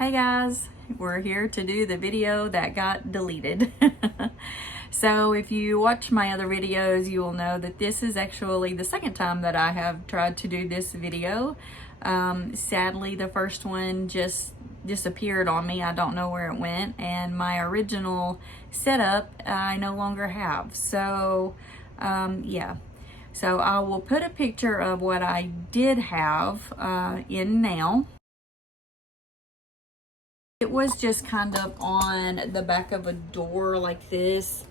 Hey guys, we're here to do the video that got deleted. So if you watch my other videos, you will know that this is actually the second time that I have tried to do this video. Sadly, the first one just disappeared on me. I don't know where it went, and my original setup I no longer have. So yeah. So I will put a picture of what I did have in now. It was just kind of on the back of a door like this.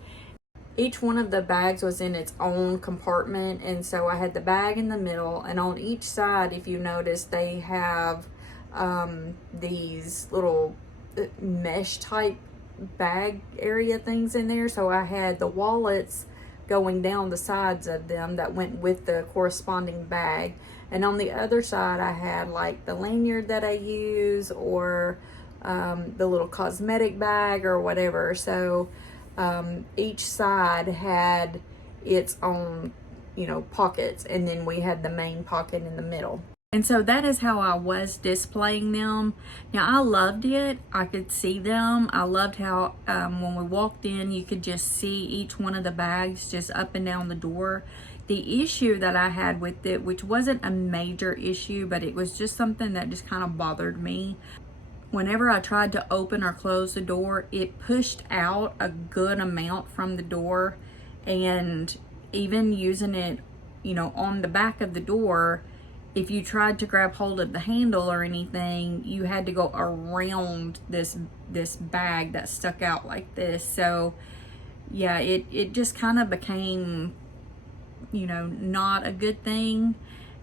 Each one of the bags was in its own compartment, and so I had the bag in the middle, and on each side, if you notice, they have these little mesh type bag area things in there. So I had the wallets going down the sides of them that went with the corresponding bag, and on the other side I had like the lanyard that I use, or the little cosmetic bag or whatever. So each side had its own, pockets, and then we had the main pocket in the middle. And so that is how I was displaying them. Now, I loved it. I could see them. I loved how when we walked in, you could just see each one of the bags just up and down the door. The issue that I had with it, which wasn't a major issue, but it was just something that just kind of bothered me. Whenever I tried to open or close the door, it pushed out a good amount from the door. And even using it, on the back of the door, if you tried to grab hold of the handle or anything, you had to go around this bag that stuck out like this. So yeah, it just kind of became, not a good thing.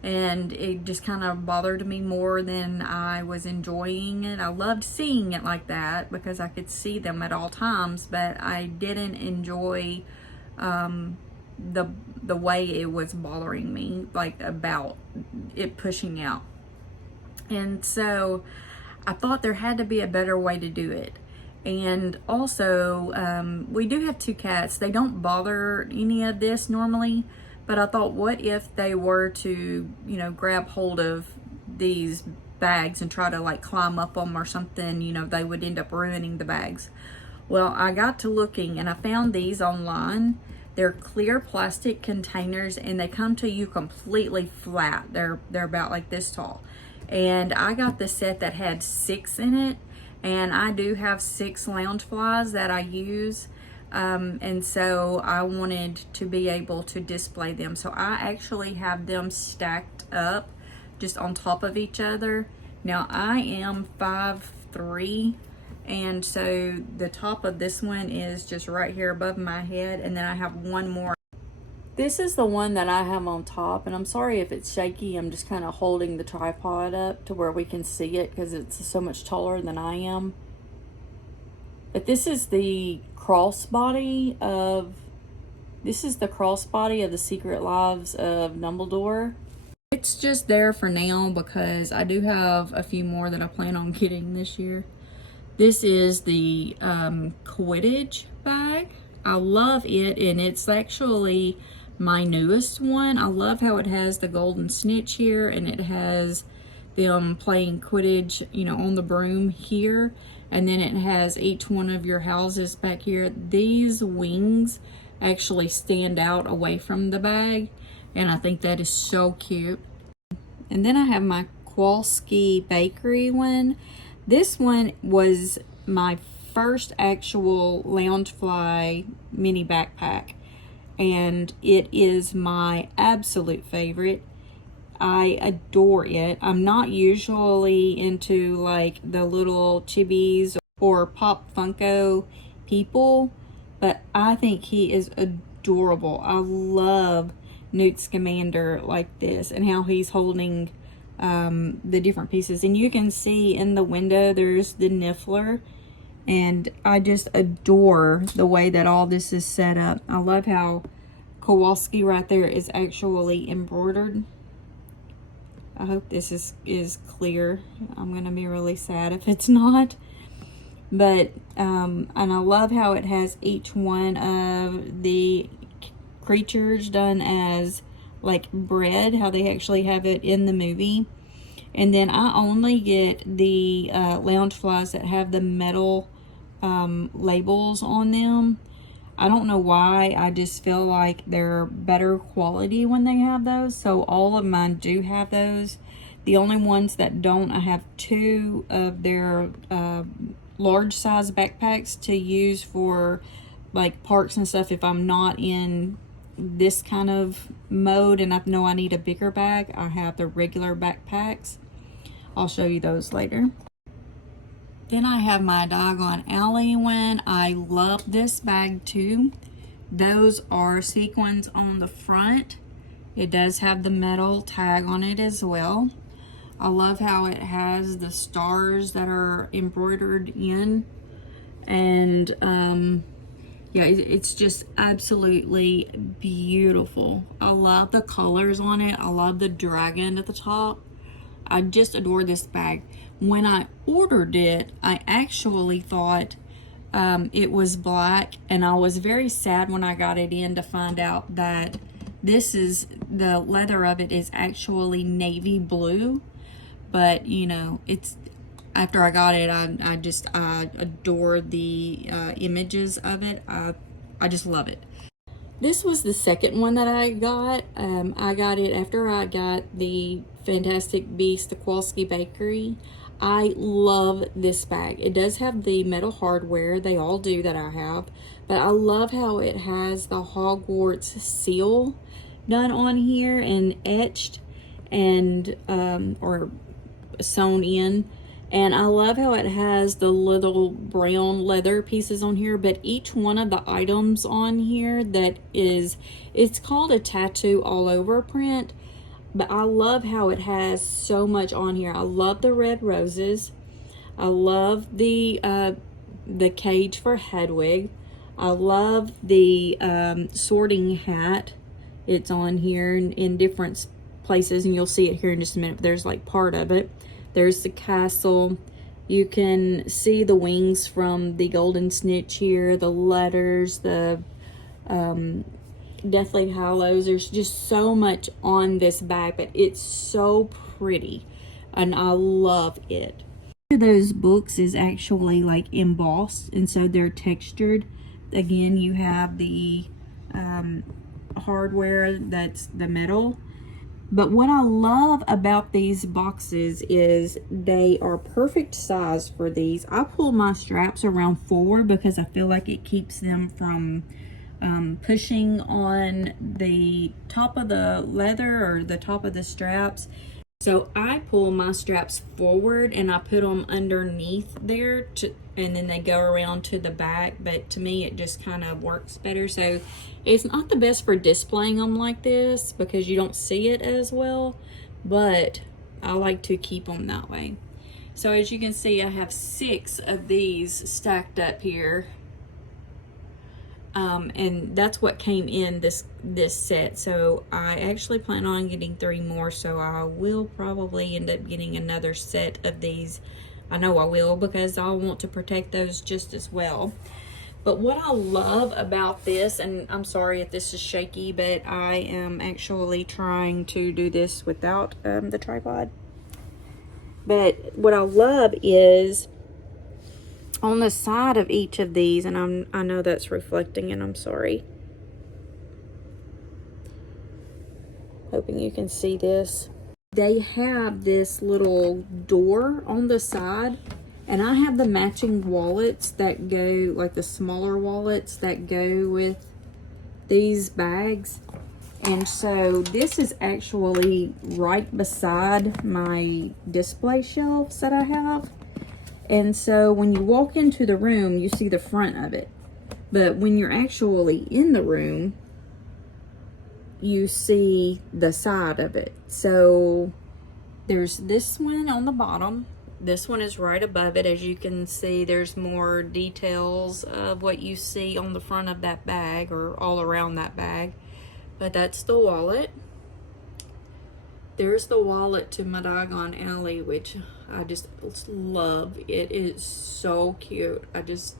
And it just kind of bothered me more than I was enjoying it. I loved seeing it like that because I could see them at all times, but I didn't enjoy the way it was bothering me, like about it pushing out. And so I thought there had to be a better way to do it. And also, we do have two cats. They don't bother any of this normally. But I thought, what if they were to, grab hold of these bags and try to like climb up them or something, they would end up ruining the bags. Well, I got to looking and I found these online. They're clear plastic containers and they come to you completely flat. They're about like this tall. And I got the set that had 6 in it. And I do have 6 Loungeflys that I use. And so I wanted to be able to display them. So I actually have them stacked up just on top of each other. Now I am 5'3", and so the top of this one is just right here above my head, and then I have one more. This is the one that I have on top, and I'm sorry if it's shaky. I'm just kind of holding the tripod up to where we can see it because it's so much taller than I am. But this is the crossbody of the Secret Lives of Dumbledore. It's just there for now because I do have a few more that I plan on getting this year. This is the Quidditch bag. I love it, and it's actually my newest one. I love how it has the golden snitch here, and it has them playing Quidditch, on the broom here. And then it has each one of your houses back here. These wings actually stand out away from the bag, and I think that is so cute. And then I have my Kowalski Bakery one. This one was my first actual Loungefly mini backpack, and it is my absolute favorite. I adore it. I'm not usually into like the little chibis or Pop Funko people, but I think he is adorable. I love Newt Scamander like this and how he's holding the different pieces. And you can see in the window there's the Niffler, and I just adore the way that all this is set up. I love how Kowalski right there is actually embroidered. I hope this is clear. I'm going to be really sad if it's not. But, and I love how it has each one of the creatures done as like bread, how they actually have it in the movie. And then I only get the Loungeflys that have the metal labels on them. I don't know why. I just feel like they're better quality when they have those. So all of mine do have those. The only ones that don't, I have 2 of their large size backpacks to use for like parks and stuff if I'm not in this kind of mode and I know I need a bigger bag. I have the regular backpacks. I'll show you those later. Then I have my Doggone Alley one. I love this bag too. Those are sequins on the front. It does have the metal tag on it as well. I love how it has the stars that are embroidered in. And yeah, it's just absolutely beautiful. I love the colors on it. I love the dragon at the top. I just adore this bag. When I ordered it, I actually thought it was black, and I was very sad when I got it in to find out that the leather of it is actually navy blue. But you know, it's after I got it, I adore the images of it. I just love it. This was the second one that I got. I got it after I got the Fantastic Beast, the Kowalski Bakery. I love this bag. It does have the metal hardware. They all do that I have. But I love how it has the Hogwarts seal done on here and etched and or sewn in. And I love how it has the little brown leather pieces on here, but each one of the items on here it's called a tattoo all over print, but I love how it has so much on here. I love the red roses. I love the cage for Hedwig. I love the sorting hat. It's on here in different places, and you'll see it here in just a minute, but there's like part of it. There's the castle. You can see the wings from the golden snitch here, the letters, the Deathly Hallows. There's just so much on this bag, but it's so pretty, and I love it. One of those books is actually like embossed, and so they're textured. Again, you have the hardware that's the metal. But what I love about these boxes is they are perfect size for these. I pull my straps around forward because I feel like it keeps them from pushing on the top of the leather or the top of the straps. So I pull my straps forward and I put them underneath there and then they go around to the back, but to me it just kind of works better. So it's not the best for displaying them like this because you don't see it as well, but I like to keep them that way. So as you can see, I have 6 of these stacked up here. And that's what came in this set. So I actually plan on getting 3 more, so I will probably end up getting another set of these. I know I will, because I want to protect those just as well. But what I love about this, and I'm sorry if this is shaky, but I am actually trying to do this without the tripod. But what I love is on the side of each of these, and I know that's reflecting, and I'm sorry. Hoping you can see this. They have this little door on the side, and I have the matching wallets that go, like the smaller wallets that go with these bags. And so this is actually right beside my display shelves that I have. And so when you walk into the room, you see the front of it. But when you're actually in the room, you see the side of it. So there's this one on the bottom. This one is right above it. As you can see, there's more details of what you see on the front of that bag or all around that bag. But that's the wallet. There's the wallet to my Doggone Alley, which I just love. It is so cute. I just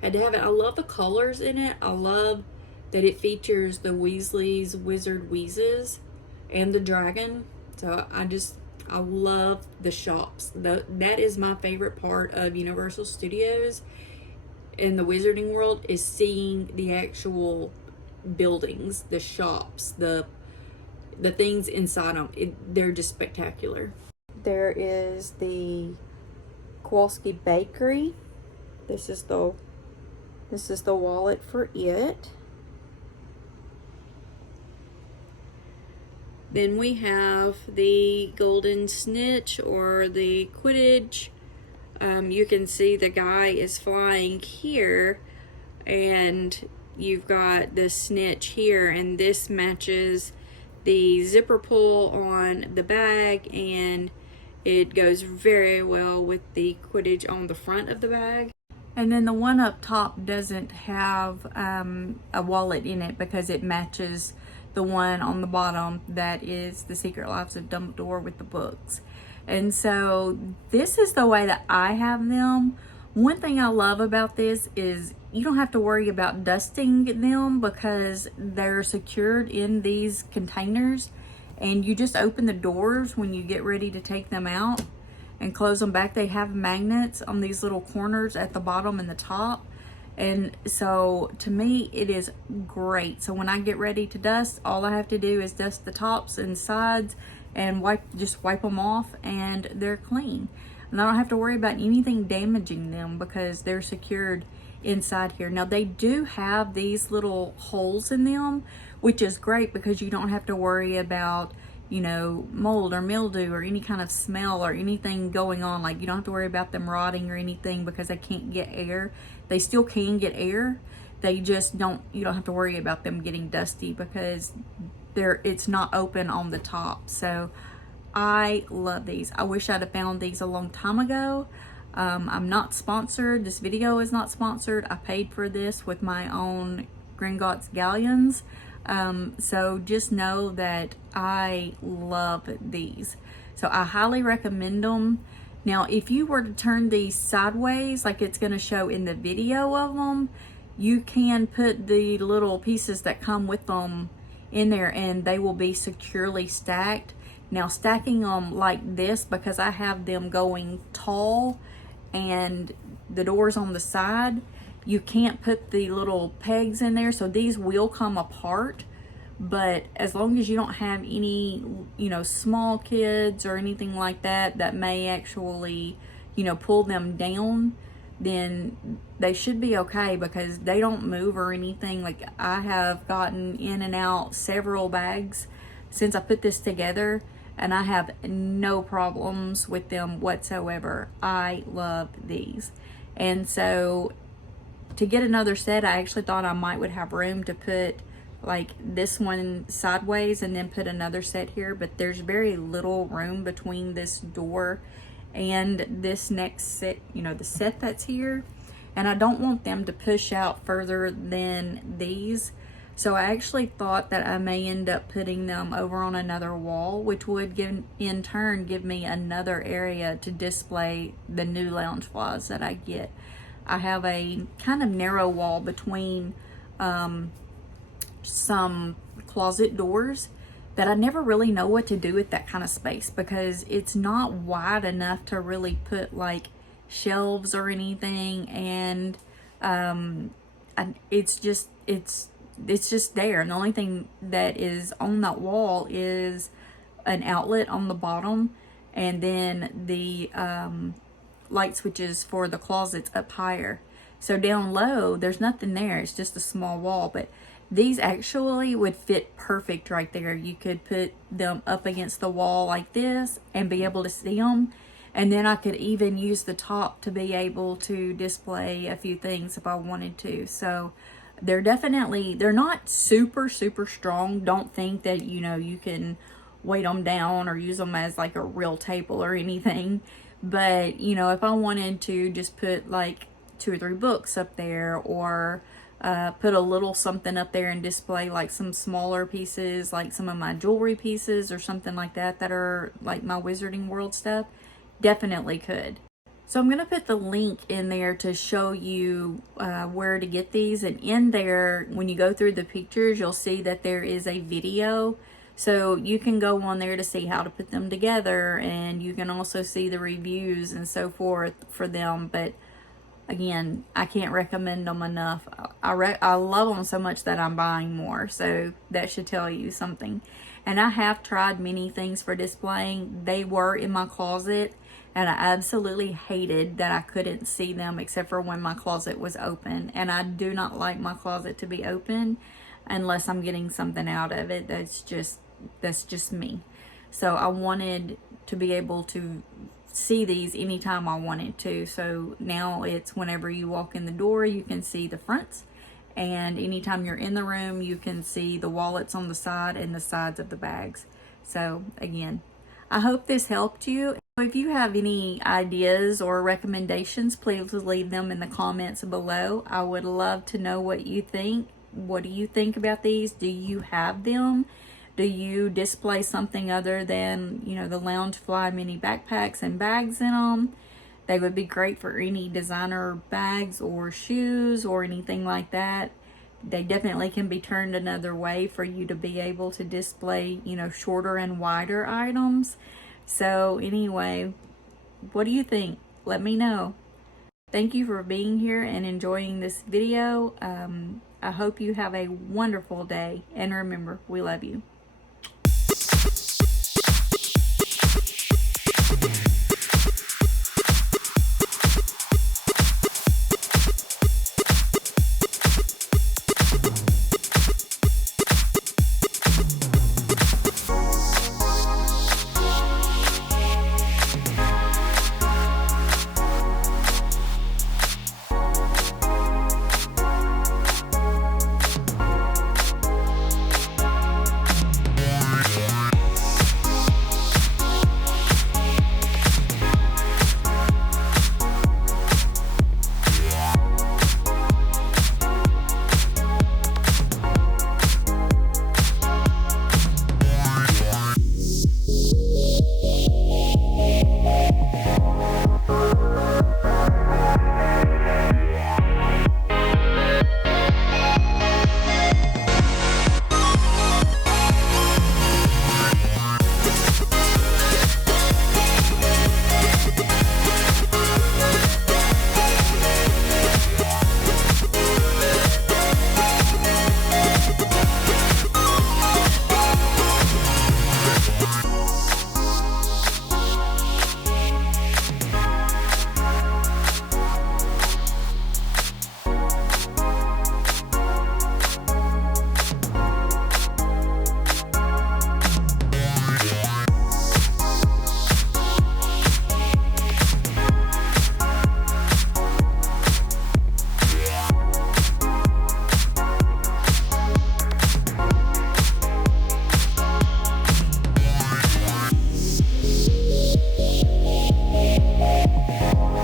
had to have it. I love the colors in it. I love that it features the Weasley's Wizard Wheezes and the dragon. So I love the shops. That is my favorite part of Universal Studios in the Wizarding World, is seeing the actual buildings, the shops, the things inside them. They're just spectacular. There is the Kowalski Bakery. This is the wallet for it. Then we have the Golden Snitch, or the Quidditch. You can see the guy is flying here, and you've got the snitch here, and this matches the zipper pull on the bag, and it goes very well with the Quidditch on the front of the bag. And then the one up top doesn't have a wallet in it because it matches the one on the bottom that is the Secret Lives of Dumbledore with the books. And so this is the way that I have them. One thing I love about this is you don't have to worry about dusting them because they're secured in these containers, and you just open the doors when you get ready to take them out and close them back. They have magnets on these little corners at the bottom and the top. And so to me, it is great. So when I get ready to dust, all I have to do is dust the tops and sides and just wipe them off, and they're clean. And I don't have to worry about anything damaging them because they're secured inside here. Now they do have these little holes in them, which is great because you don't have to worry about, you know, mold or mildew or any kind of smell or anything going on. Like, you don't have to worry about them rotting or anything because they can't get air. They still can get air. They just you don't have to worry about them getting dusty because it's not open on the top. So I love these. I wish I'd have found these a long time ago. I'm not sponsored. This video is not sponsored. I paid for this with my own Gringotts galleons. So just know that I love these. So I highly recommend them. Now, if you were to turn these sideways, like it's going to show in the video of them, you can put the little pieces that come with them in there and they will be securely stacked. Now, stacking them like this, because I have them going tall and the doors on the side, you can't put the little pegs in there, so these will come apart. But as long as you don't have any, you know, small kids or anything like that that may actually, you know, pull them down, then they should be okay because they don't move or anything. Like, I have gotten in and out several bags since I put this together, and I have no problems with them whatsoever. I love these. And so to get another set, I actually thought I would have room to put like this one sideways and then put another set here, but there's very little room between this door and this next set, you know, the set that's here, and I don't want them to push out further than these. So I actually thought that I may end up putting them over on another wall, which would in turn give me another area to display the new Loungeflys that I get. I have a kind of narrow wall between some closet doors that I never really know what to do with that kind of space because it's not wide enough to really put like shelves or anything, and it's just there, and the only thing that is on that wall is an outlet on the bottom, and then the light switches for the closets up higher. So down low there's nothing there, it's just a small wall. But these actually would fit perfect right there. You could put them up against the wall like this and be able to see them. And then I could even use the top to be able to display a few things if I wanted to. So they're not super, super strong. Don't think that, you know, you can weight them down or use them as like a real table or anything. But, you know, if I wanted to just put like 2 or 3 books up there, or put a little something up there and display like some smaller pieces, like some of my jewelry pieces or something like that that are like my Wizarding World stuff, definitely could. So I'm going to put the link in there to show you where to get these. And in there, when you go through the pictures, you'll see that there is a video So you can go on there to see how to put them together, and you can also see the reviews and so forth for them. But again, I can't recommend them enough. I love them so much that I'm buying more. So that should tell you something. And I have tried many things for displaying. They were in my closet, and I absolutely hated that I couldn't see them except for when my closet was open. And I do not like my closet to be open unless I'm getting something out of it. That's just me. So I wanted to be able to see these anytime I wanted to. So now it's whenever you walk in the door, you can see the fronts, and anytime you're in the room, you can see the wallets on the side and the sides of the bags. So again, I hope this helped you. If you have any ideas or recommendations, please leave them in the comments below. I would love to know what you think. What do you think about these? Do you have them? Do you display something other than, you know, the Loungefly mini backpacks and bags in them? They would be great for any designer bags or shoes or anything like that. They definitely can be turned another way for you to be able to display, you know, shorter and wider items. So anyway, what do you think? Let me know. Thank you for being here and enjoying this video. I hope you have a wonderful day. And remember, we love you.